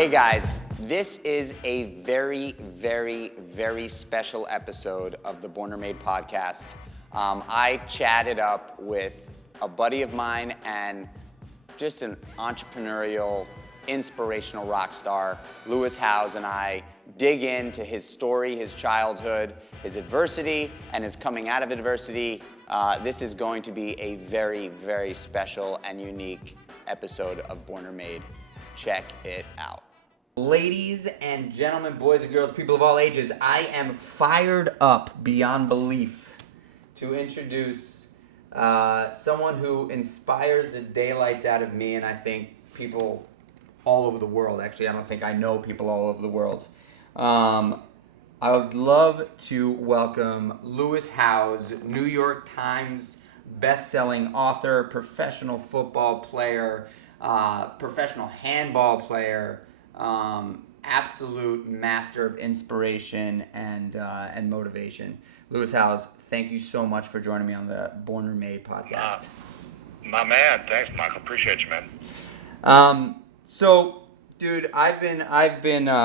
Hey guys, this is a very, very, very special episode of the Born or Made podcast. I chatted up with a buddy of mine and just an entrepreneurial, inspirational rock star. Lewis Howes and I dig into his story, his childhood, his adversity, and his coming out of adversity. This is going to be a very, very special and unique episode of Born or Made. Check it out. Ladies and gentlemen, boys and girls, people of all ages, I am fired up beyond belief to introduce someone who inspires the daylights out of me, and I think people all over the world. Actually, I don't think I know people all over the world. I would love to welcome Lewis Howes, New York Times Bestselling Author, professional football player, professional handball player, absolute master of inspiration and motivation. Lewis Howes, thank you so much for joining me on the Born or Made podcast. My man, thanks, Michael. Appreciate you, man. So, dude, I've been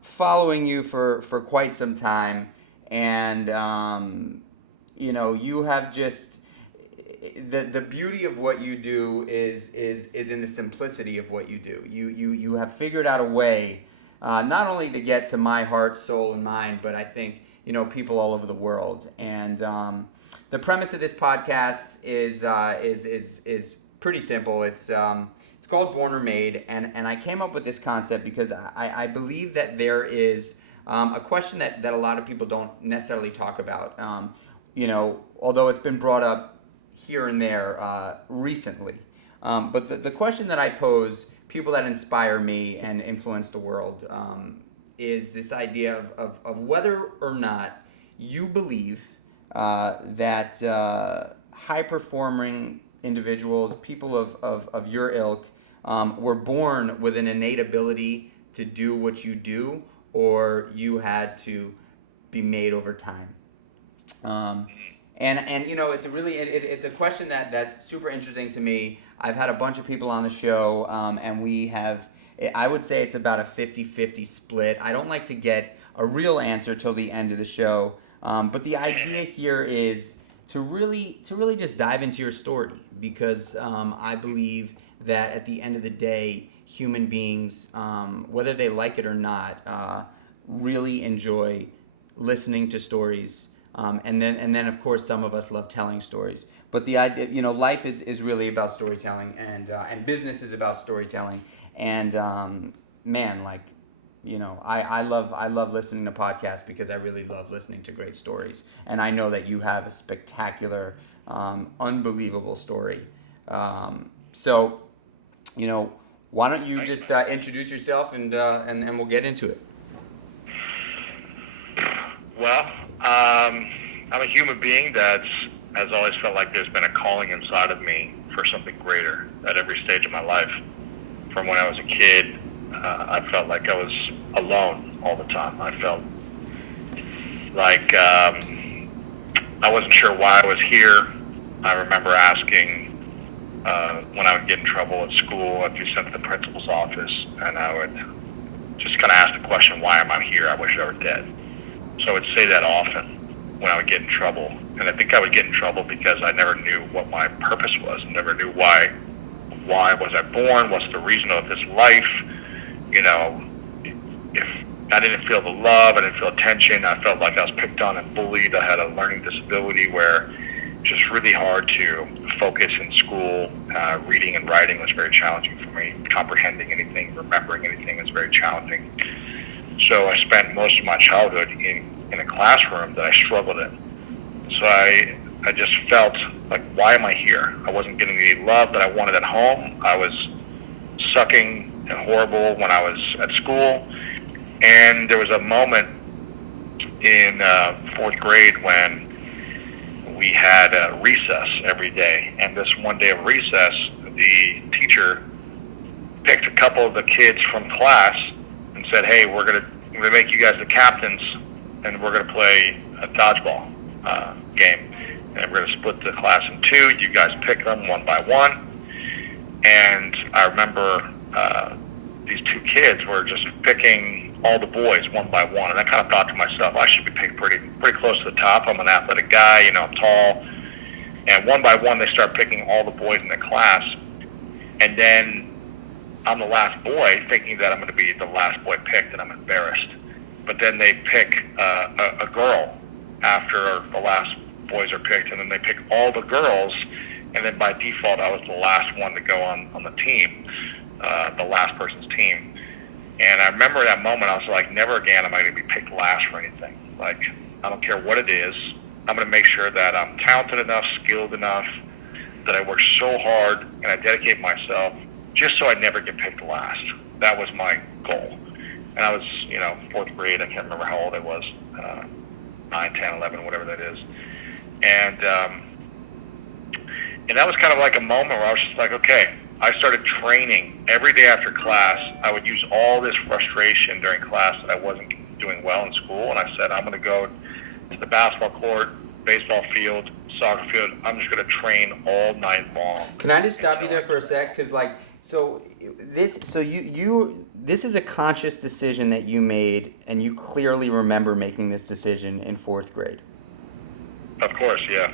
following you for quite some time, and you have just the beauty of what you do is in the simplicity of what you do. You have figured out a way not only to get to my heart, soul, and mind, but I think people all over the world. And the premise of this podcast is pretty simple. It's called Born or Made, and I came up with this concept because I believe that there is a question that a lot of people don't necessarily talk about. Although it's been brought up here and there recently. But the question that I pose, people that inspire me and influence the world, is this idea of whether or not you believe that high-performing individuals, people of your ilk, were born with an innate ability to do what you do, or you had to be made over time. And it's a question that's super interesting to me. I've had a bunch of people on the show, and we have, I would say it's about a 50-50 split. I don't like to get a real answer till the end of the show, but the idea here is to really just dive into your story, because I believe that at the end of the day, human beings, whether they like it or not, really enjoy listening to stories. And then of course some of us love telling stories. But the idea, life is really about storytelling, and business is about storytelling. And I love listening to podcasts because I really love listening to great stories. And I know that you have a spectacular, unbelievable story. So why don't you just introduce yourself and we'll get into it. Well, I'm a human being that has always felt like there's been a calling inside of me for something greater at every stage of my life. From when I was a kid, I felt like I was alone all the time. I felt like I wasn't sure why I was here. I remember asking when I would get in trouble at school, I'd be sent to the principal's office, and I would just kind of ask the question, why am I here? I wish I were dead. So I would say that often when I would get in trouble. And I think I would get in trouble because I never knew what my purpose was. I never knew why was I born? What's the reason of this life? If I didn't feel the love, I didn't feel attention, I felt like I was picked on and bullied. I had a learning disability where it's just really hard to focus in school. Reading and writing was very challenging for me. Comprehending anything, remembering anything was very challenging. So I spent most of my childhood in a classroom that I struggled in. So I just felt like, why am I here? I wasn't getting the love that I wanted at home. I was sucking and horrible when I was at school. And there was a moment in fourth grade when we had a recess every day. And this one day of recess, the teacher picked a couple of the kids from class and said, hey, we're going to make you guys the captains, and we're going to play a dodgeball game. And we're going to split the class in two. You guys pick them one by one. And I remember these two kids were just picking all the boys one by one, and I kind of thought to myself, I should be picked pretty close to the top. I'm an athletic guy, I'm tall, and one by one they start picking all the boys in the class, and then I'm the last boy, thinking that I'm going to be the last boy picked, and I'm embarrassed. But then they pick a girl after the last boys are picked, and then they pick all the girls, and then by default I was the last one to go on the team, the last person's team. And I remember that moment, I was like, never again am I going to be picked last for anything. Like, I don't care what it is, I'm going to make sure that I'm talented enough, skilled enough, that I work so hard and I dedicate myself just so I never get picked last. That was my goal. And I was, fourth grade, I can't remember how old I was, 9, 10, 11, whatever that is. And that was kind of like a moment where I was just like, okay, I started training every day after class. I would use all this frustration during class that I wasn't doing well in school, and I said, I'm going to go to the basketball court, baseball field, soccer field. I'm just going to train all night long. Can I just stop you there for a sec? Because this is a conscious decision that you made, and you clearly remember making this decision in fourth grade. Of course, yeah.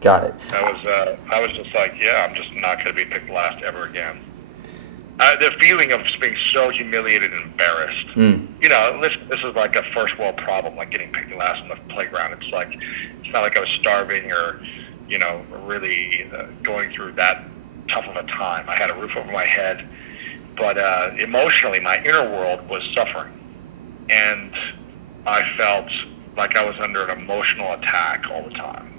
Got it. I was just like, yeah, I'm just not going to be picked last ever again. The feeling of just being so humiliated and embarrassed. This is like a first world problem, like getting picked last on the playground. It's not like I was starving or, really going through that tough of a time. I had a roof over my head, but emotionally, my inner world was suffering, and I felt like I was under an emotional attack all the time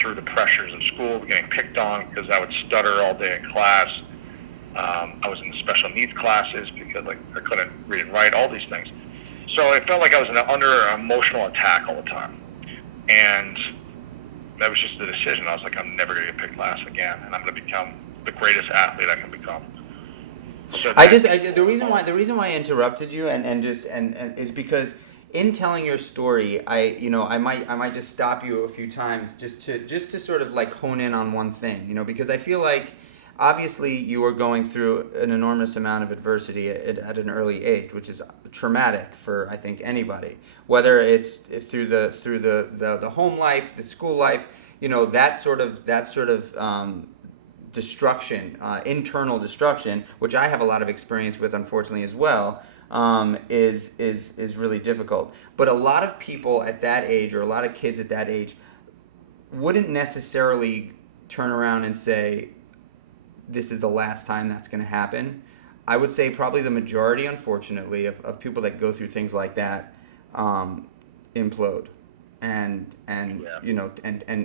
through the pressures of school, getting picked on because I would stutter all day in class. I was in special needs classes because I couldn't read and write, all these things. So it felt like I was under an emotional attack all the time. And that was just the decision. I was like, I'm never going to get picked last again, and I'm going to become the greatest athlete I can become. So the reason why I interrupted you and is because in telling your story, I might just stop you a few times just to sort of like hone in on one thing, because I feel like obviously you are going through an enormous amount of adversity at an early age, which is traumatic for I think anybody, whether it's through the home life, the school life, that sort of destruction, internal destruction, which I have a lot of experience with, unfortunately, as well, is really difficult. But a lot of people at that age, or a lot of kids at that age, wouldn't necessarily turn around and say, this is the last time that's going to happen. I would say probably the majority, unfortunately, of people that go through things like that implode and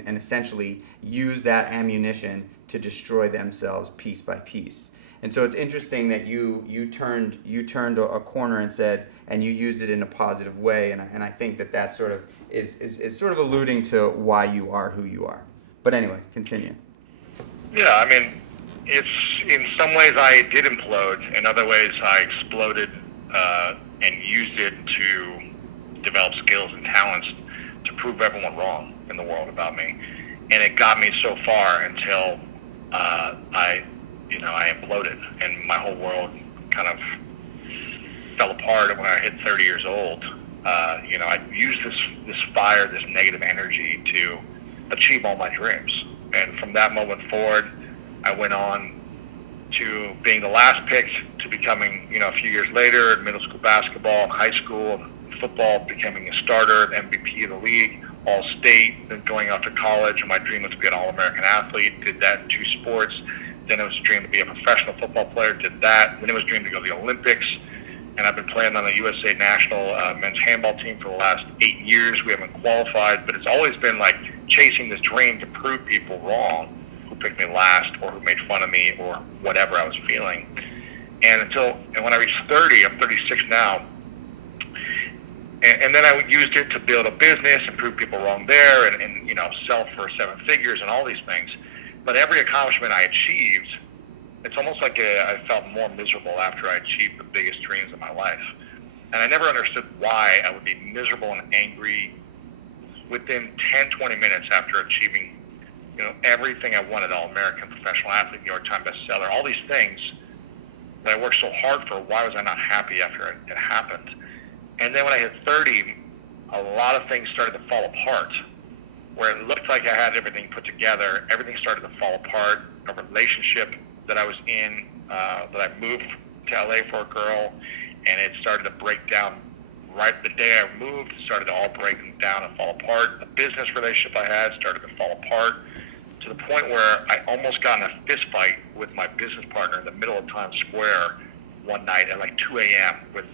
essentially use that ammunition to destroy themselves piece by piece. And so it's interesting that you turned a corner and said, and you used it in a positive way, and I think that sort of is sort of alluding to why you are who you are. But anyway, continue. Yeah, I mean, it's in some ways I did implode. In other ways, I exploded and used it to develop skills and talents to prove everyone wrong in the world about me. And it got me so far until I imploded, and my whole world kind of fell apart when I hit 30 years old. I used this fire, this negative energy to achieve all my dreams. And from that moment forward, I went on to being the last pick, to becoming, a few years later in middle school basketball, high school football, becoming a starter, MVP of the league, all-state, then going off to college. And my dream was to be an All-American athlete. Did that in 2 sports. Then it was a dream to be a professional football player. Did that. Then it was a dream to go to the Olympics. And I've been playing on the USA national men's handball team for the last 8 years. We haven't qualified, but it's always been like chasing this dream to prove people wrong, who picked me last or who made fun of me or whatever I was feeling. And when I reached 30, I'm 36 now, and then I used it to build a business and prove people wrong there, and sell for 7 figures and all these things. But every accomplishment I achieved, it's almost like I felt more miserable after I achieved the biggest dreams of my life. And I never understood why I would be miserable and angry within 10, 20 minutes after achieving everything I wanted: All-American, professional athlete, New York Times bestseller, all these things. that I worked so hard for, why was I not happy after it happened? And then when I hit 30, a lot of things started to fall apart. Where it looked like I had everything put together, everything started to fall apart. A relationship that I was in, that I moved to LA for a girl, and it started to break down right the day I moved. It started to all break down and fall apart. The business relationship I had started to fall apart to the point where I almost got in a fist fight with my business partner in the middle of Times Square one night at like 2 a.m. with,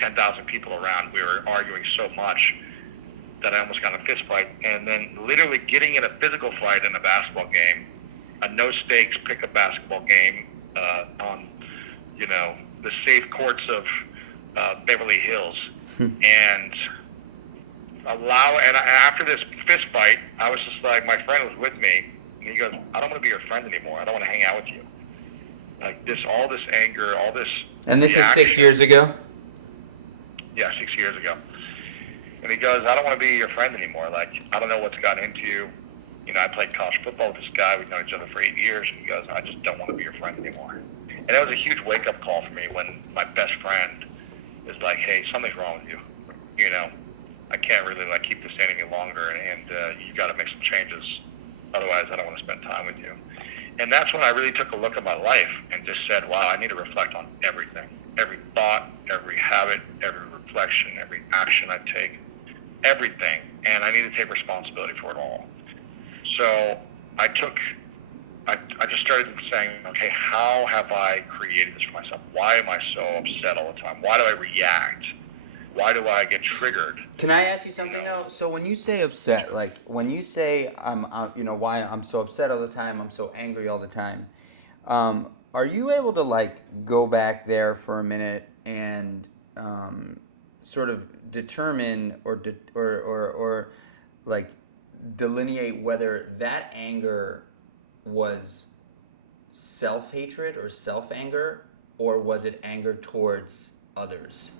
10,000 people around. We were arguing so much that I almost got in a fist fight, and then literally getting in a physical fight in a basketball game, a no stakes pickup basketball game on, the safe courts of Beverly Hills, and after this fist fight, I was just like, my friend was with me, and he goes, I don't want to be your friend anymore. I don't want to hang out with you. Like all this anger, all this. And this is reaction. 6 years ago? Yeah, 6 years ago. And he goes, I don't want to be your friend anymore. Like, I don't know what's gotten into you. I played college football with this guy. We've known each other for 8 years. And he goes, I just don't want to be your friend anymore. And that was a huge wake-up call for me when my best friend is like, hey, something's wrong with you. I can't really keep this any longer, and you got to make some changes. Otherwise, I don't want to spend time with you. And that's when I really took a look at my life and just said, wow, I need to reflect on everything. Every thought, every habit, every reflection, every action I take. Everything, and I need to take responsibility for it all. So I just started saying, okay, how have I created this for myself? Why am I so upset all the time? Why do I react? Why do I get triggered? Can I ask you something else? So when you say upset, when you say why I'm so upset all the time, I'm so angry all the time, are you able to go back there for a minute and sort of determine or delineate whether that anger was self-hatred or self-anger, or was it anger towards others?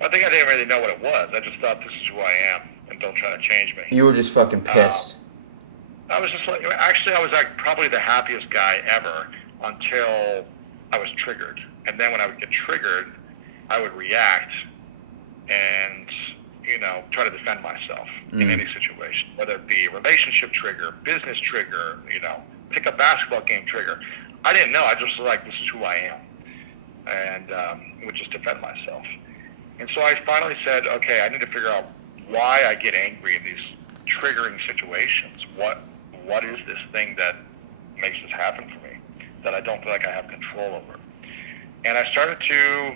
I think I didn't really know what it was. I just thought, this is who I am, and don't try to change me. You were just fucking pissed. I was just actually, I was probably the happiest guy ever until I was triggered. And then when I would get triggered, I would react and, try to defend myself in any situation, whether it be a relationship trigger, business trigger, pick a basketball game trigger. I didn't know. I just was like, this is who I am. And would just defend myself. And so I finally said, okay, I need to figure out why I get angry in these triggering situations. What is this thing that makes this happen for me that I don't feel like I have control over? And I started to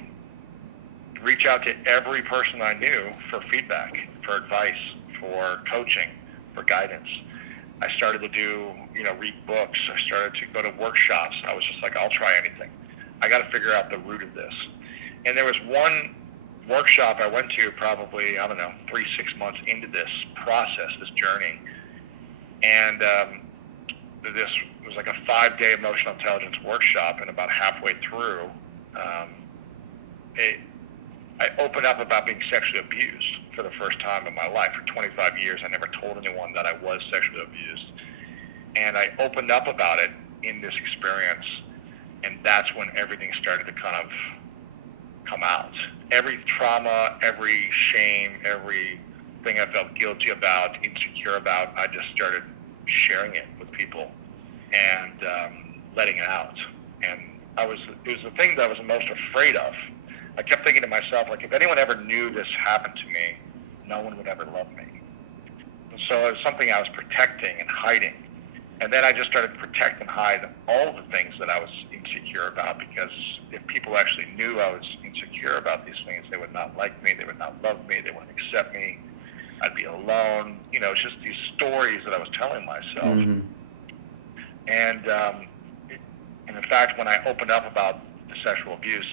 reach out to every person I knew for feedback, for advice, for coaching, for guidance. I started to read books. I started to go to workshops. I was just like, I'll try anything. I got to figure out the root of this. And there was one workshop I went to probably, 3-6 months into this process, this journey. And this was like a 5-day emotional intelligence workshop, and about halfway through, I opened up about being sexually abused for the first time in my life. For 25 years, I never told anyone that I was sexually abused. And I opened up about it in this experience, and that's when everything started to kind of come out. Every trauma, every shame, everything I felt guilty about, insecure about, I just started sharing it with people and letting it out. And it was the thing that I was most afraid of. I kept thinking to myself, if anyone ever knew this happened to me, no one would ever love me. And so it was something I was protecting and hiding. And then I just started to protect and hide all the things that I was insecure about, because if people actually knew I was insecure about these things, they would not like me, they would not love me, they wouldn't accept me, I'd be alone. It's just these stories that I was telling myself. Mm-hmm. And in fact, when I opened up about the sexual abuse,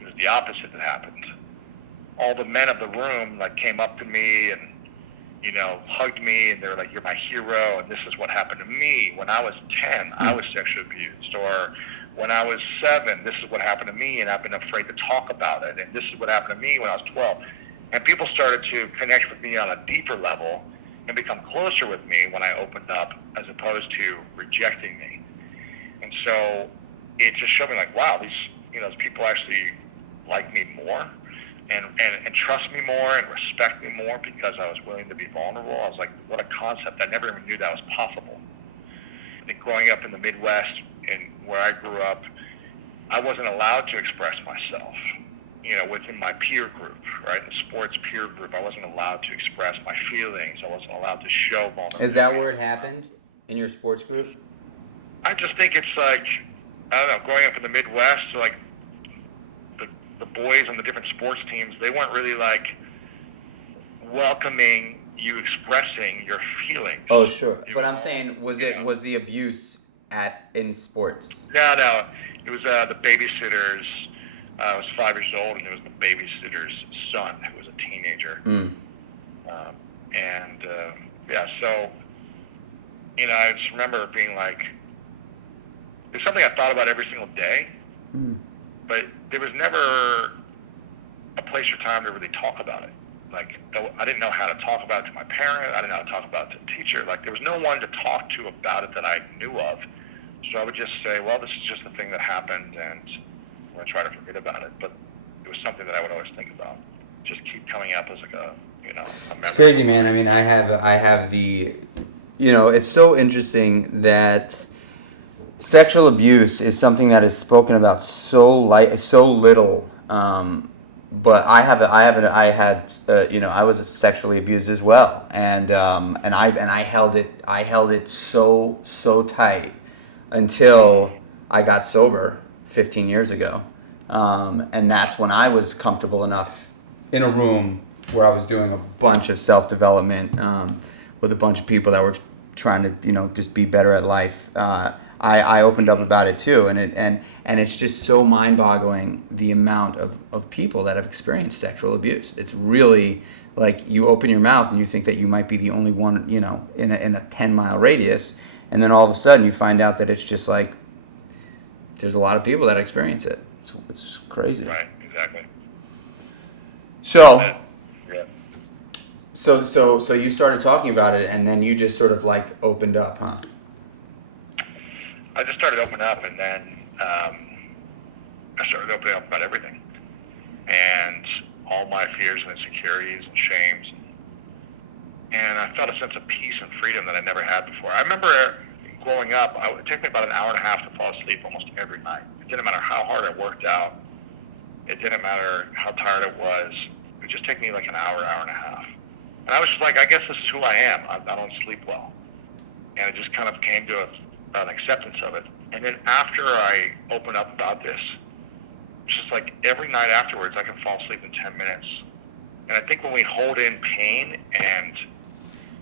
it was the opposite that happened. All the men of the room came up to me and hugged me, and they were like, you're my hero, and this is what happened to me. When I was 10, I was sexually abused. Or when I was 7, this is what happened to me, and I've been afraid to talk about it. And this is what happened to me when I was 12. And people started to connect with me on a deeper level and become closer with me when I opened up, as opposed to rejecting me. And so it just showed me like, wow, these people actually like me more and trust me more and respect me more because I was willing to be vulnerable. I was like, what a concept. I never even knew that was possible. I think growing up in the Midwest and where I grew up, I wasn't allowed to express myself, within my peer group, right? The sports peer group, I wasn't allowed to express my feelings. I wasn't allowed to show vulnerability. Is that where it happened, in your sports group? I just think it's like, I don't know, growing up in the Midwest, like the boys on the different sports teams, they weren't really like welcoming you expressing your feelings. Oh, sure. But I'm saying, was the abuse in sports? No. It was the babysitters. I was 5 years old, and it was the babysitter's son who was a teenager. So, I just remember being like, it's something I thought about every single day, but there was never a place or time to really talk about it. Like, I didn't know how to talk about it to my parent. I didn't know how to talk about it to a teacher. Like, there was no one to talk to about it that I knew of. So I would just say, well, this is just a thing that happened, and I'm going to try to forget about it. But it was something that I would always think about. Just keep coming up as like a memory. It's crazy, man. I mean, I have the, it's so interesting that sexual abuse is something that is spoken about so little. But I was sexually abused as well, and I held it so tight until I got sober 15 years ago, and that's when I was comfortable enough in a room where I was doing a bunch of self-development with a bunch of people that were trying to just be better at life. I opened up about it too, and it's just so mind-boggling the amount of people that have experienced sexual abuse. It's really like you open your mouth and you think that you might be the only one, in a 10-mile radius, and then all of a sudden you find out that it's just like there's a lot of people that experience it. It's crazy. Right, exactly. So, yeah. so you started talking about it, and then you just sort of like opened up, huh? I just started opening up, and then I started opening up about everything, and all my fears and insecurities and shames, and I felt a sense of peace and freedom that I never had before. I remember growing up, it would take me about an hour and a half to fall asleep almost every night. It didn't matter how hard I worked out. It didn't matter how tired I was. It would just take me like an hour and a half. And I was just like, I guess this is who I am. I don't sleep well. And it just kind of came to an acceptance of it. And then after I opened up about this, it's just like every night afterwards, I can fall asleep in 10 minutes. And I think when we hold in pain and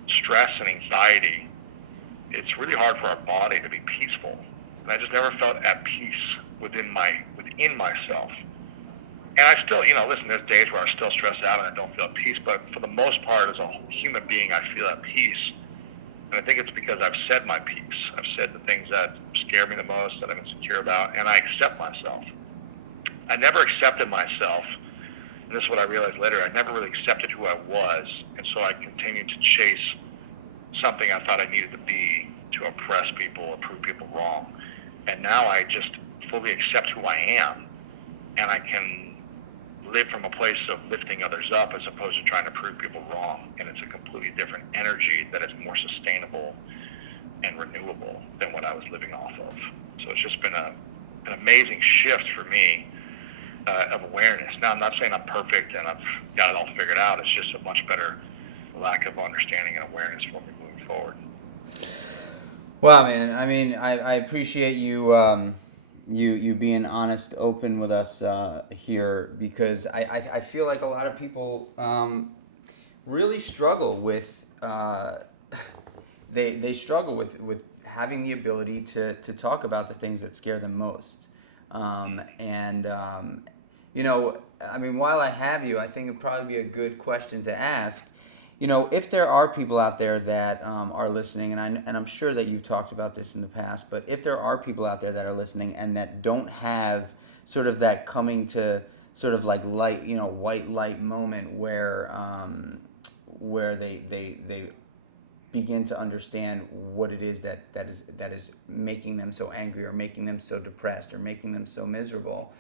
stress and anxiety, it's really hard for our body to be peaceful. And I just never felt at peace within myself. And I still, listen, there's days where I'm still stressed out and I don't feel at peace, but for the most part, as a human being, I feel at peace. And I think it's because I've said my piece. I've said the things that scare me the most, that I'm insecure about, and I accept myself. I never accepted myself, and this is what I realized later, I never really accepted who I was, and so I continued to chase something I thought I needed to be to impress people or prove people wrong. And now I just fully accept who I am, and I can live from a place of lifting others up as opposed to trying to prove people wrong. And it's a completely different energy that is more sustainable and renewable than what I was living off of. So it's just been an amazing shift for me of awareness. Now, I'm not saying I'm perfect and I've got it all figured out. It's just a much better lack of understanding and awareness for me moving forward. Wow, man. I mean, I appreciate you you being honest, open with us here, because I feel like a lot of people really struggle with they struggle with having the ability to talk about the things that scare them most. I mean, while I have you, I think it'd probably be a good question to ask. If there are people out there that are listening, and I'm sure that you've talked about this in the past, but if there are people out there that are listening and that don't have sort of that coming to sort of like light, white light moment where they begin to understand what it is that is making them so angry, or making them so depressed, or making them so miserable.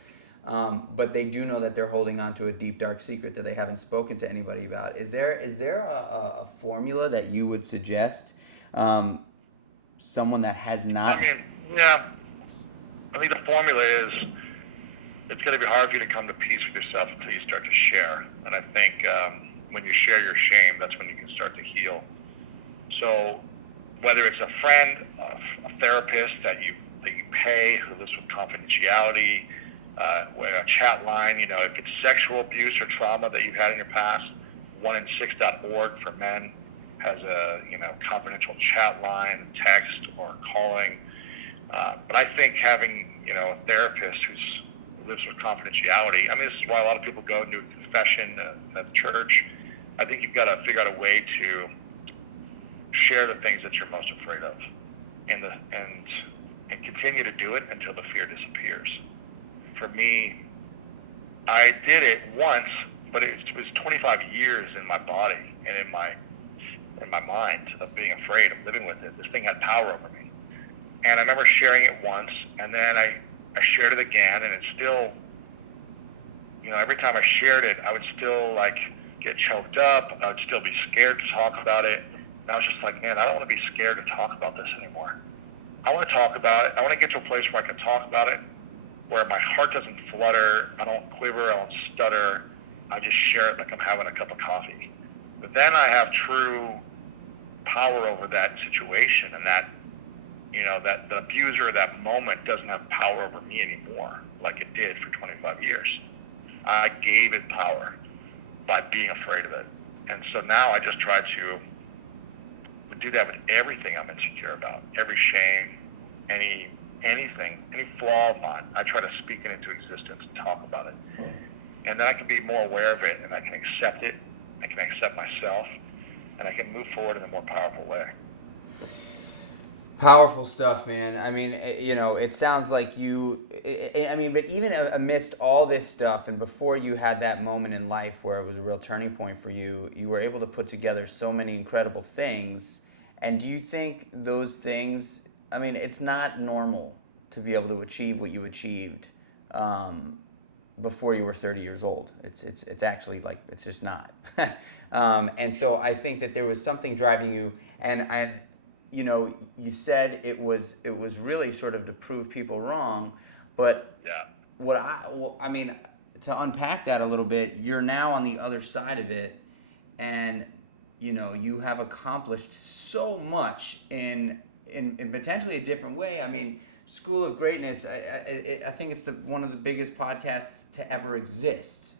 But they do know that they're holding on to a deep, dark secret that they haven't spoken to anybody about. Is there a formula that you would suggest someone that has not? I mean, yeah. I think the formula is it's going to be hard for you to come to peace with yourself until you start to share. And I think when you share your shame, that's when you can start to heal. So whether it's a friend, a therapist that you pay who lives with confidentiality, a chat line, if it's sexual abuse or trauma that you've had in your past, 1in6.org for men has a confidential chat line, text, or calling. But I think having a therapist who lives with confidentiality. I mean, this is why a lot of people go and do a confession at church. I think you've got to figure out a way to share the things that you're most afraid of, and continue to do it until the fear disappears. For me, I did it once, but it was 25 years in my body and in my mind of being afraid of living with it. This thing had power over me. And I remember sharing it once, and then I shared it again, and it's still, every time I shared it, I would still get choked up. I would still be scared to talk about it. And I was just like, man, I don't want to be scared to talk about this anymore. I want to talk about it. I want to get to a place where I can talk about it, where my heart doesn't flutter, I don't quiver, I don't stutter. I just share it like I'm having a cup of coffee. But then I have true power over that situation, and that the abuser of that moment doesn't have power over me anymore like it did for 25 years. I gave it power by being afraid of it. And so now I just try to do that with everything I'm insecure about, every shame, anything, any flaw of mine. I try to speak it into existence and talk about it. And then I can be more aware of it, and I can accept it, I can accept myself, and I can move forward in a more powerful way. Powerful stuff, man. I mean, it sounds like you, but even amidst all this stuff, and before you had that moment in life where it was a real turning point for you, you were able to put together so many incredible things. And do you think those things, it's not normal to be able to achieve what you achieved before you were 30 years old. It's actually it's just not. And so I think that there was something driving you, and you said it was really sort of to prove people wrong, but yeah. To unpack that a little bit, you're now on the other side of it, and you have accomplished so much in potentially a different way. School of Greatness, I think it's one of the biggest podcasts to ever exist,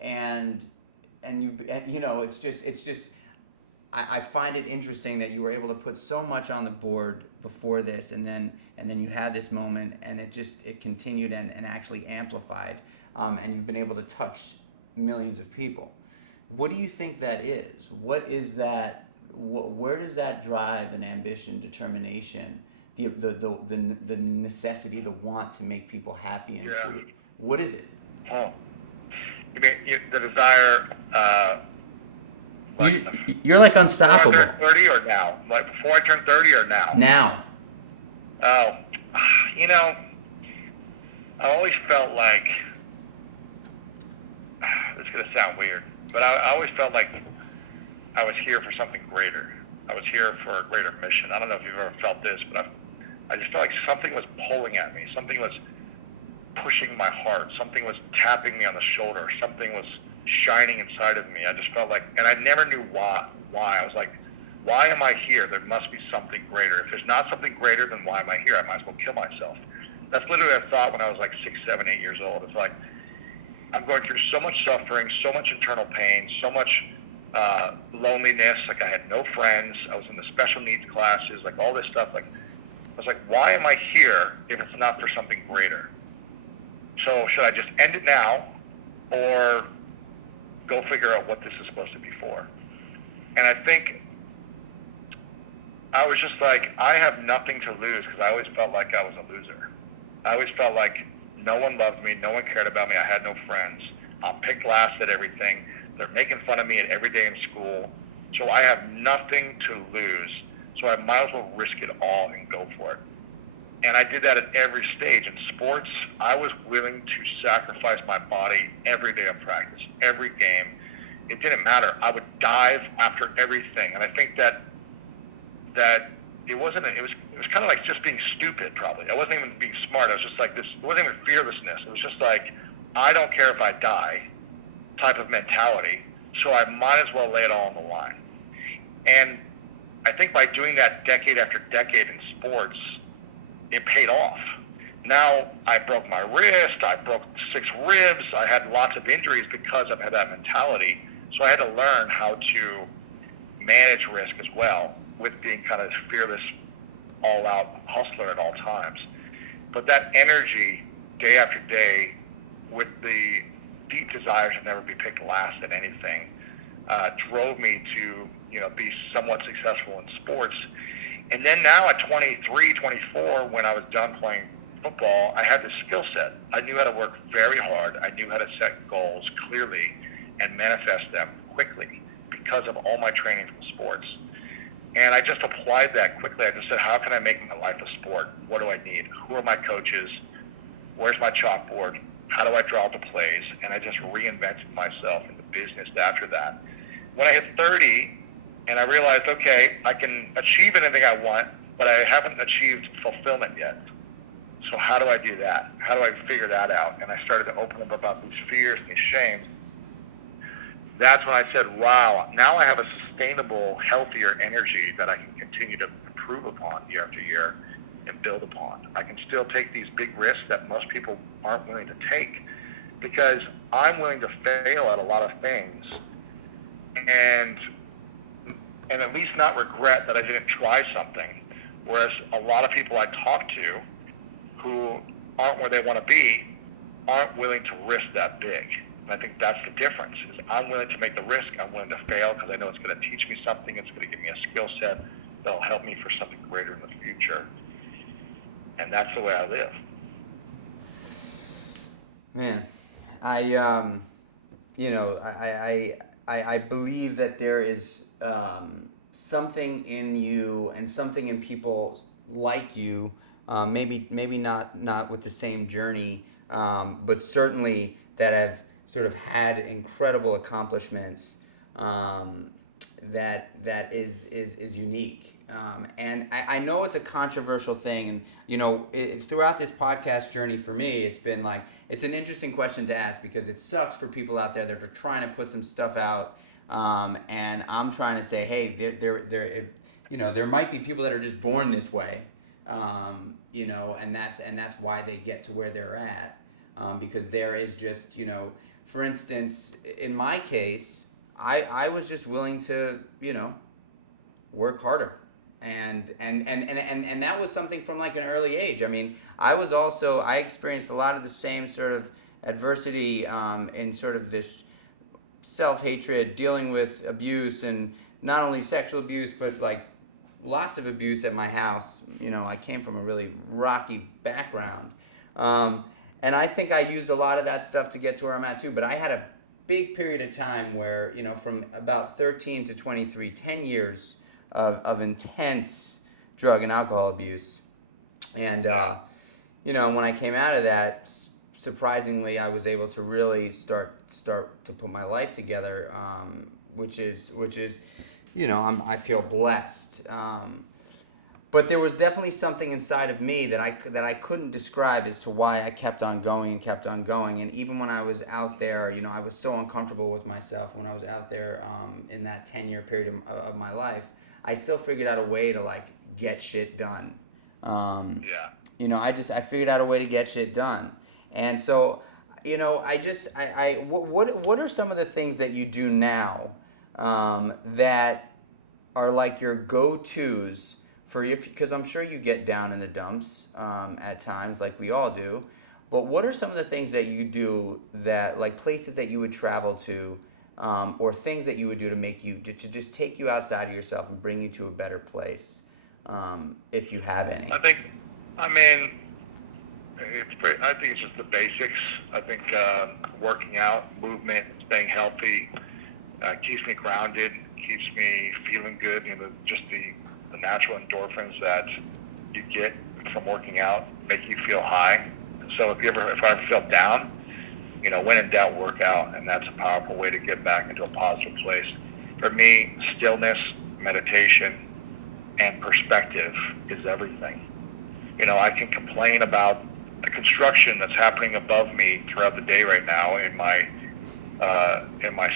and it's just. I find it interesting that you were able to put so much on the board before this, and then you had this moment, and it continued and actually amplified, and you've been able to touch millions of people. What do you think that is? What is that? Where does that drive and ambition, determination, the necessity, the want to make people happy and free? What is it? Oh, you mean the desire? You're unstoppable. Before I turn 30 or now? Before I turn 30 or now? Now. Oh, I always felt like, this is going to sound weird, but I always felt like I was here for something greater. I was here for a greater mission. I don't know if you've ever felt this, but I just felt like something was pulling at me. Something was pushing my heart. Something was tapping me on the shoulder. Something was shining inside of me. I just felt like, and I never knew why. I was like, why am I here? There must be something greater. If there's not something greater, then why am I here? I might as well kill myself. That's literally what I thought when I was 6, 7, 8 years old. It's like, I'm going through so much suffering, so much internal pain, so much loneliness. I had no friends. I was in the special needs classes, all this stuff. I was like, why am I here if it's not for something greater? So should I just end it now, or go figure out what this is supposed to be for? And I think I was just like, I have nothing to lose, because I always felt like I was a loser. I always felt like no one loved me, no one cared about me, I had no friends. I'm picked last at everything. They're making fun of me every day in school. So I have nothing to lose. So I might as well risk it all and go for it. And I did that at every stage. In sports, I was willing to sacrifice my body every day of practice, every game. It didn't matter. I would dive after everything. And I think that it was kind of like just being stupid, probably. I wasn't even being smart. I was just like this. It wasn't even fearlessness. It was just like, I don't care if I die type of mentality. So I might as well lay it all on the line. And I think by doing that decade after decade in sports, it paid off. Now I broke my wrist, I broke 6 ribs, I had lots of injuries because I've had that mentality. So I had to learn how to manage risk as well, with being kind of this fearless, all-out hustler at all times. But that energy, day after day, with the deep desire to never be picked last at anything, drove me to be somewhat successful in sports. And then now at 23, 24, when I was done playing football, I had this skill set. I knew how to work very hard. I knew how to set goals clearly and manifest them quickly because of all my training from sports. And I just applied that quickly. I just said, how can I make my life a sport? What do I need? Who are my coaches? Where's my chalkboard? How do I draw the plays? And I just reinvented myself in the business after that. When I hit 30, and I realized, okay, I can achieve anything I want, but I haven't achieved fulfillment yet. So how do I do that? How do I figure that out? And I started to open up about these fears and these shames. That's when I said, wow, now I have a sustainable, healthier energy that I can continue to improve upon year after year and build upon. I can still take these big risks that most people aren't willing to take, because I'm willing to fail at a lot of things and at least not regret that I didn't try something. Whereas a lot of people I talk to who aren't where they want to be aren't willing to risk that big. And I think that's the difference. Is I'm willing to make the risk. I'm willing to fail because I know it's going to teach me something. It's going to give me a skill set that'll help me for something greater in the future. And that's the way I live. Man, I believe that there is something in you and something in people like you, maybe not with the same journey, but certainly that have sort of had incredible accomplishments, that is unique. And I know it's a controversial thing, and throughout this podcast journey for me, it's been like, it's an interesting question to ask, because it sucks for people out there that are trying to put some stuff out, and I'm trying to say, hey, there might be people that are just born this way, and that's why they get to where they're at, because there is just, for instance, in my case, I was just willing to, work harder. And that was something from like an early age. I mean, I experienced a lot of the same sort of adversity, in sort of this self-hatred, dealing with abuse, and not only sexual abuse, but like lots of abuse at my house. I came from a really rocky background. And I think I used a lot of that stuff to get to where I'm at too, but I had a big period of time where, from about 13 to 23, 10 years of intense drug and alcohol abuse. And, when I came out of that, surprisingly, I was able to really start to put my life together, which is I feel blessed. But there was definitely something inside of me that I couldn't describe as to why I kept on going and kept on going. And even when I was out there, I was so uncomfortable with myself when I was out there, in that 10-year period of my life, I still figured out a way to like get shit done. I figured out a way to get shit done. And so, what are some of the things that you do now, that are like your go-tos for you? Because I'm sure you get down in the dumps, at times, like we all do. But what are some of the things that you do, that like places that you would travel to, or things that you would do to just take you outside of yourself and bring you to a better place, if you have any? I think it's just the basics. I think working out, movement, staying healthy, keeps me grounded, keeps me feeling good. Just the natural endorphins that you get from working out make you feel high. So if I ever feel down, when in doubt, work out, and that's a powerful way to get back into a positive place. For me, stillness, meditation, and perspective is everything. I can complain about the construction that's happening above me throughout the day right now in my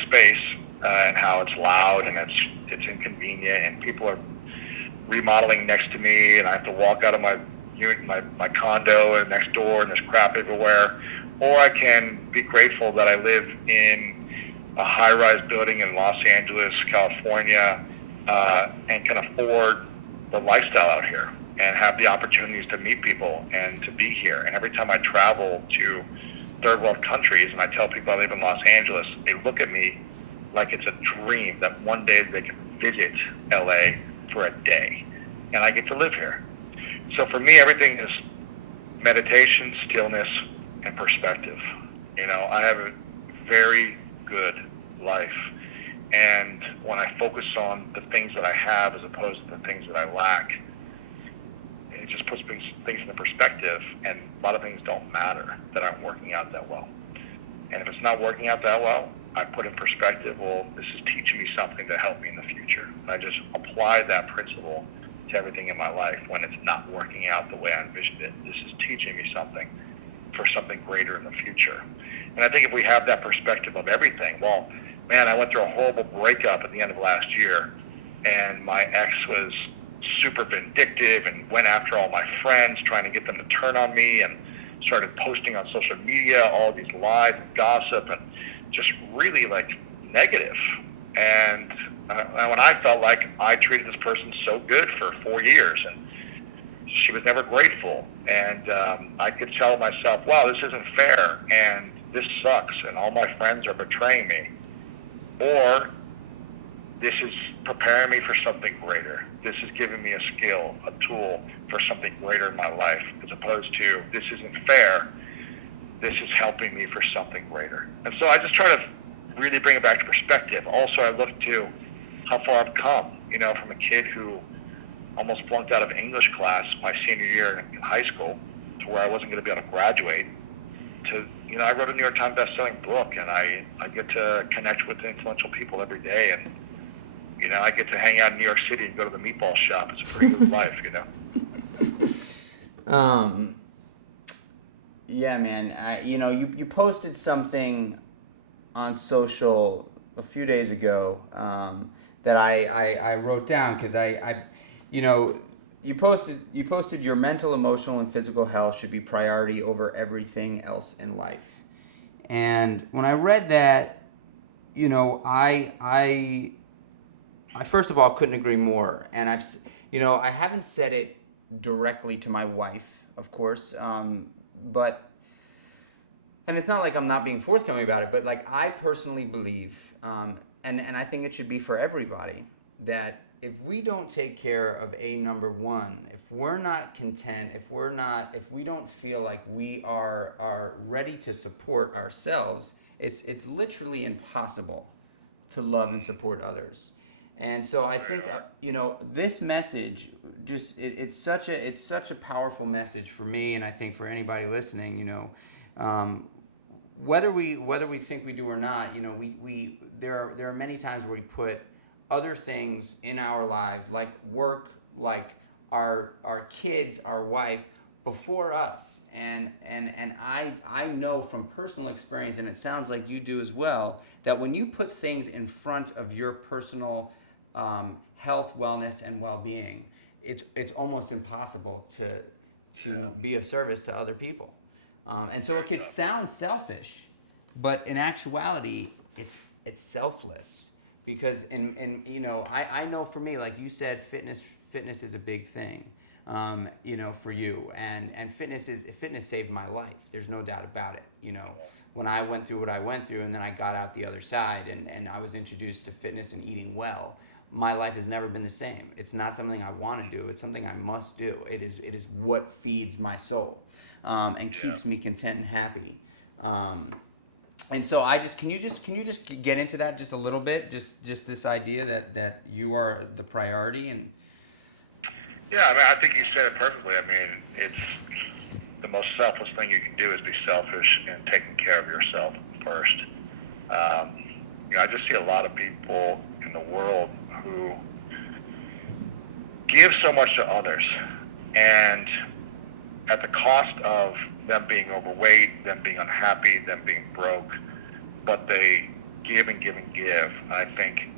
space, and how it's loud and it's inconvenient, and people are remodeling next to me, and I have to walk out of my condo and next door, and there's crap everywhere. Or I can be grateful that I live in a high-rise building in Los Angeles, California, and can afford the lifestyle out here and have the opportunities to meet people and to be here. And every time I travel to third world countries and I tell people I live in Los Angeles, they look at me like it's a dream that one day they can visit LA for a day, and I get to live here. So for me, everything is meditation, stillness, and perspective. I have a very good life, and when I focus on the things that I have as opposed to the things that I lack, it just puts things into perspective, and a lot of things don't matter that aren't working out that well. And if it's not working out that well, I put in perspective, well, this is teaching me something to help me in the future. And I just apply that principle to everything in my life when it's not working out the way I envisioned it. This is teaching me something for something greater in the future. And I think if we have that perspective of everything, well, man, I went through a horrible breakup at the end of last year, and my ex was super vindictive and went after all my friends, trying to get them to turn on me, and started posting on social media all these lies and gossip and just really negative. And when I felt like I treated this person so good for 4 years, and she was never grateful, and I could tell myself, wow, this isn't fair, and this sucks, and all my friends are betraying me. Or this is preparing me for something greater. This is giving me a skill, a tool for something greater in my life, as opposed to this isn't fair, this is helping me for something greater. And so I just try to really bring it back to perspective. Also, I look to how far I've come, from a kid who almost flunked out of English class my senior year in high school, to where I wasn't going to be able to graduate, to, I wrote a New York Times bestselling book, and I get to connect with influential people every day, and I get to hang out in New York City and go to the meatball shop. It's a pretty good life, Yeah, man. You posted something on social a few days ago that I wrote down, because you posted your mental, emotional, and physical health should be priority over everything else in life. And when I read that, I first of all couldn't agree more. And I haven't said it directly to my wife, of course, but, and it's not like I'm not being forthcoming about it, but I personally believe, and I think it should be for everybody, that if we don't take care of number one, if we're not content, if we don't feel like we are ready to support ourselves, it's literally impossible to love and support others. And so I think this message just it's such a powerful message for me, and I think for anybody listening, whether we think we do or not, there are many times where we put other things in our lives, like work, like our kids, our wife, before us. And I know from personal experience, and it sounds like you do as well, that when you put things in front of your personal health, wellness, and well-being, it's almost impossible to be of service to other people. And so it could sound selfish, but in actuality, it's selfless. Because I know for me, like you said, fitness is a big thing, for you, and fitness saved my life. There's no doubt about it. When I went through what I went through, and then I got out the other side, and I was introduced to fitness and eating well, my life has never been the same. It's not something I want to do. It's something I must do. It is what feeds my soul, and keeps me content and happy. And so can you just get into that just a little bit, just this idea that you are the priority and. Yeah, I mean, I think you said it perfectly. I mean, it's the most selfless thing you can do is be selfish and taking care of yourself first. Um, I just see a lot of people in the world who give so much to others, and at the cost of them being overweight, them being unhappy, them being broke, but they give and give and give. I think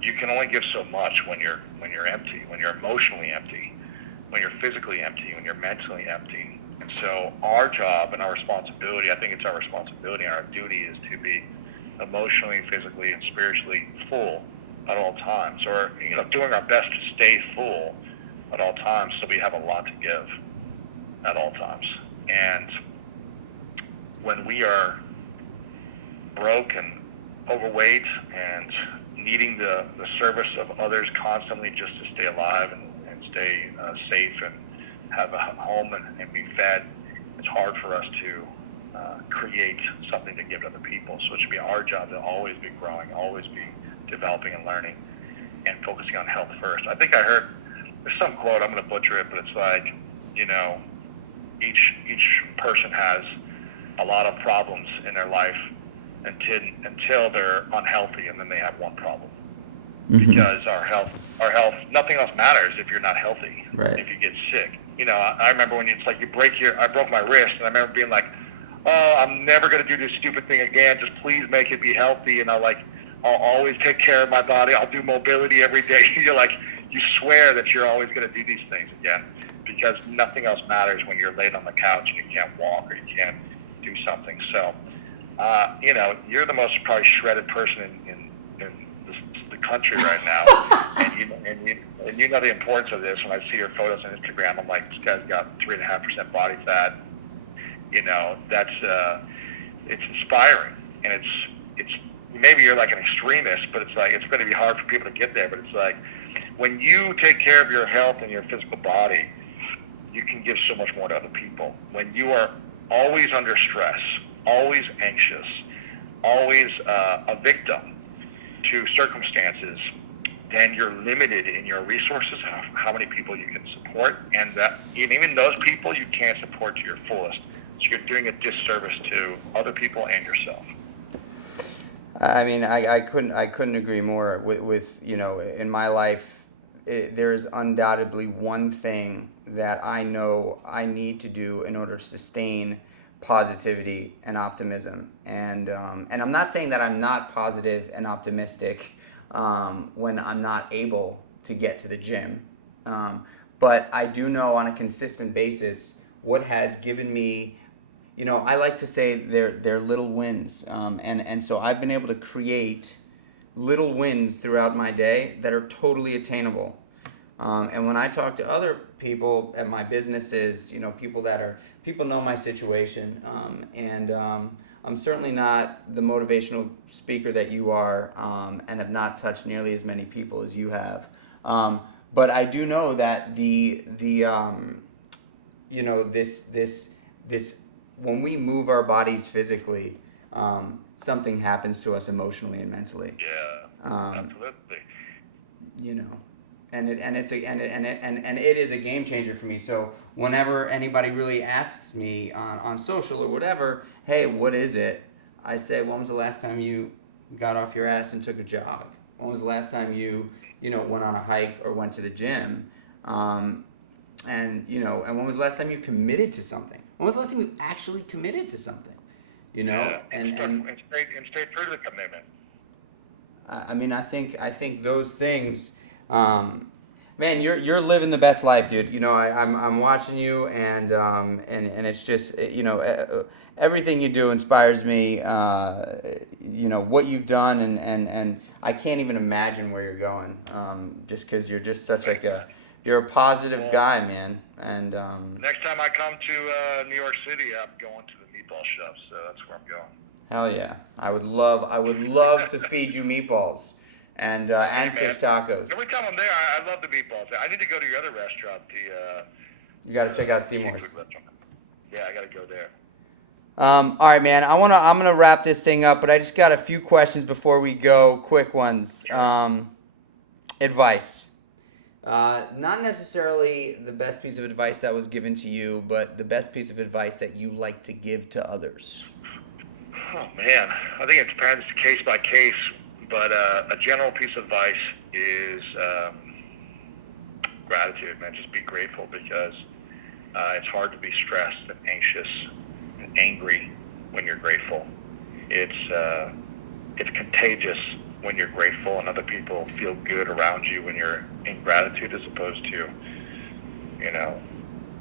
you can only give so much when you're empty, when you're emotionally empty, when you're physically empty, when you're mentally empty. And so our job and our responsibility, I think it's our responsibility and our duty, is to be emotionally, physically, and spiritually full at all times, or doing our best to stay full at all times, so we have a lot to give at all times. And when we are broke and overweight and needing the service of others constantly just to stay alive and stay safe and have a home and be fed, it's hard for us to create something to give to other people. So it should be our job to always be growing, always be developing and learning, and focusing on health first. I think I heard, there's some quote, I'm going to butcher it, but it's like, each person has a lot of problems in their life until they're unhealthy, and then they have one problem. Mm-hmm. Because our health, nothing else matters if you're not healthy. Right. If you get sick. I remember when it's like I broke my wrist, and I remember being like, oh, I'm never going to do this stupid thing again. Just please make it be healthy. And I'll always take care of my body. I'll do mobility every day. You swear that you're always going to do these things again, because nothing else matters when you're laid on the couch and you can't walk or you can't do something. So, you're the most probably shredded person in the country right now, and you know the importance of this. When I see your photos on Instagram, I'm like, this guy's got 3.5% body fat. That's it's inspiring, and it's maybe you're like an extremist, but it's like it's going to be hard for people to get there. But it's like when you take care of your health and your physical body, you can give so much more to other people. When you are always under stress, always anxious, always a victim to circumstances, then you're limited in your resources, how many people you can support, and that even those people you can't support to your fullest. So you're doing a disservice to other people and yourself. I mean, I couldn't agree more with in my life, there's undoubtedly one thing that I know I need to do in order to sustain positivity and optimism. And I'm not saying that I'm not positive and optimistic when I'm not able to get to the gym. But I do know on a consistent basis what has given me, I like to say they're little wins. And so I've been able to create little wins throughout my day that are totally attainable. And when I talk to other people at my businesses, people know my situation, and I'm certainly not the motivational speaker that you are, and have not touched nearly as many people as you have. But I do know that this when we move our bodies physically, something happens to us emotionally and mentally. Yeah, absolutely. And it is a game changer for me. So whenever anybody really asks me on social or whatever, hey, what is it? I say, when was the last time you got off your ass and took a jog? When was the last time you went on a hike or went to the gym? And when was the last time you committed to something? When was the last time you actually committed to something? Yeah, and stay true to the commitment. I mean, I think those things. Man, you're living the best life, dude. I'm watching you, and it's just everything you do inspires me. What you've done, and I can't even imagine where you're going. Just because you're just such you're a positive guy, man. And next time I come to New York City, I'm going to the meatball shop, so that's where I'm going. Hell yeah, I would love to feed you meatballs. And fish tacos. Every time I'm there, I love the meatballs. I need to go to your other restaurant. You got to check out Seymour's. Yeah, I got to go there. All right, man. I'm gonna wrap this thing up, but I just got a few questions before we go. Quick ones. Advice. Not necessarily the best piece of advice that was given to you, but the best piece of advice that you like to give to others. Oh man, I think it depends case by case, but a general piece of advice is gratitude, man. Just be grateful, because it's hard to be stressed and anxious and angry when you're grateful. It's contagious when you're grateful, and other people feel good around you when you're in gratitude, as opposed to,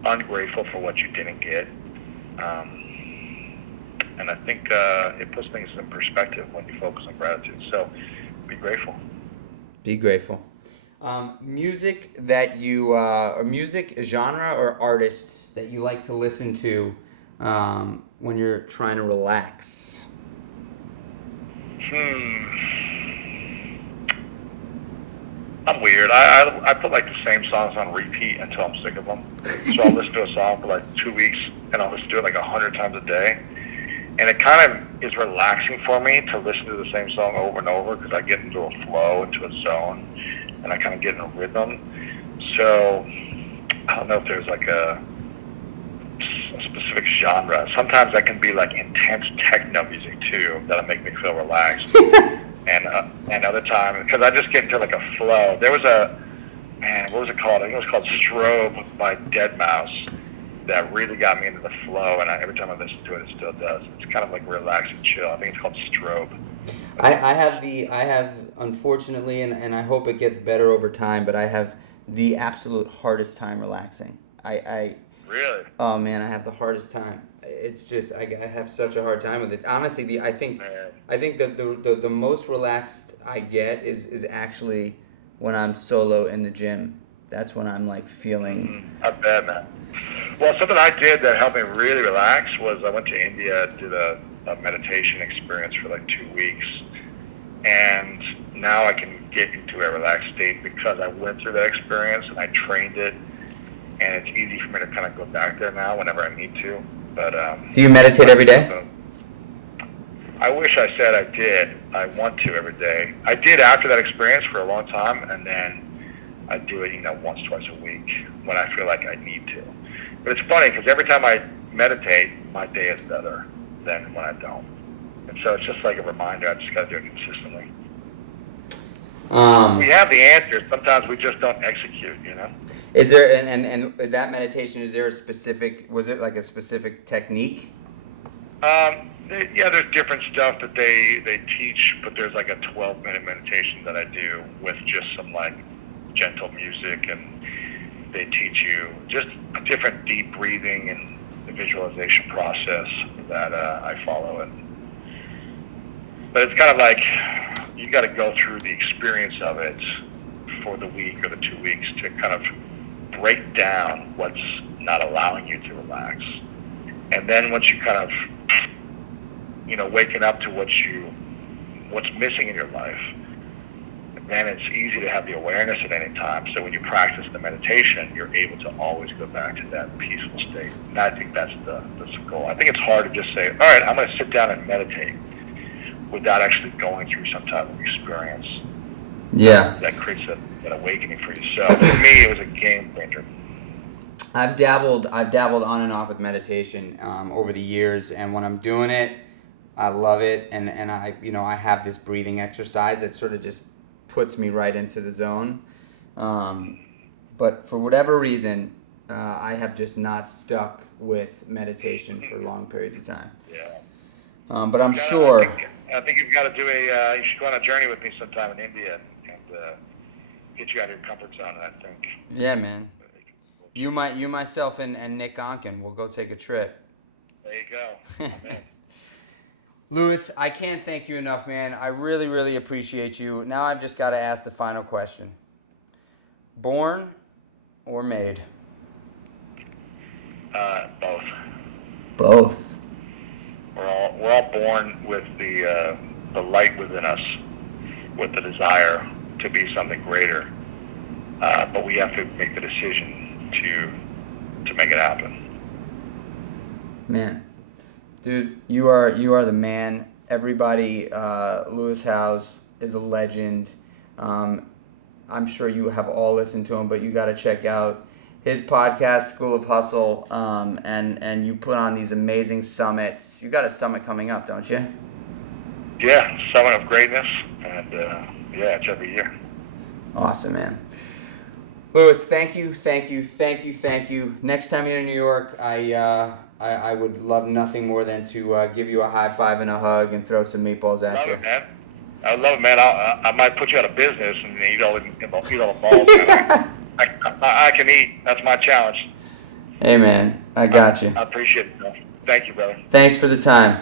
ungrateful for what you didn't get. And I think it puts things in perspective when you focus on gratitude. So be grateful. Be grateful. Music that you, or music genre or artist that you like to listen to when you're trying to relax. I'm weird. I put like the same songs on repeat until I'm sick of them. So I'll listen to a song for like 2 weeks, and I'll listen to it like 100 times a day. And it kind of is relaxing for me to listen to the same song over and over, because I get into a flow, into a zone, and I kind of get in a rhythm. So I don't know if there's like a specific genre. Sometimes that can be like intense techno music too, that'll make me feel relaxed. And other times, because I just get into like a flow. There was what was it called? I think it was called Strobe by Deadmau5, that really got me into the flow, and every time I listen to it, it still does. It's kind of like relaxing chill. I think it's called Strobe. I have unfortunately, and I hope it gets better over time, but I have the absolute hardest time relaxing. Really? Oh man, I have the hardest time. It's just I have such a hard time with it. Honestly, I think that the most relaxed I get is actually when I'm solo in the gym. That's when I'm like feeling. I bet, man. Well, something I did that helped me really relax was I went to India, did a meditation experience for like 2 weeks, and now I can get into a relaxed state because I went through that experience and I trained it, and it's easy for me to kind of go back there now whenever I need to. But do you meditate every day? I wish I said I did. I want to every day. I did after that experience for a long time, and then I do it, once, twice a week when I feel like I need to. But it's funny because every time I meditate, my day is better than when I don't. And so it's just like a reminder. I just got to do it consistently. We have the answers. Sometimes we just don't execute, Is there, and that meditation, is there a specific, was it like a specific technique? Yeah, there's different stuff that they teach, but there's like a 12-minute meditation that I do with just some like gentle music, and they teach you just a different deep breathing and the visualization process that I follow. But it's kind of like you got to go through the experience of it for the week or the 2 weeks to kind of break down what's not allowing you to relax. And then once you kind of, waking up to what's missing in your life, then it's easy to have the awareness at any time. So when you practice the meditation, you're able to always go back to that peaceful state. And I think that's the goal. I think it's hard to just say, all right, I'm going to sit down and meditate without actually going through some type of experience. Yeah. That creates an awakening for you. So for me, it was a game changer. I've dabbled on and off with meditation over the years, and when I'm doing it, I love it, and I have this breathing exercise that sort of just puts me right into the zone. But for whatever reason, I have just not stuck with meditation for long periods of time. Yeah. But I'm sure. I think you've got to do you should go on a journey with me sometime in India and get you out of your comfort zone, I think. Yeah, man. You, myself, and Nick Onken will go take a trip. There you go. Amen. Louis, I can't thank you enough, man. I really, really appreciate you. Now I've just got to ask the final question. Born or made? Both. Both. We're all born with the light within us, with the desire to be something greater. But we have to make the decision to make it happen. Man, Dude, you are the man. Everybody, Lewis Howes is a legend. I'm sure you have all listened to him, but you got to check out his podcast, School of Hustle, and you put on these amazing summits. You got a summit coming up, don't you? Yeah, Summit of Greatness, and it's every year. Awesome, man. Lewis, thank you. Next time you're in New York, I would love nothing more than to give you a high five and a hug and throw some meatballs at Love you. it, man. I love it, man. I might put you out of business and eat all the balls. I can eat. That's my challenge. Hey, man, I got you. I appreciate it, man. Thank you, brother. Thanks for the time.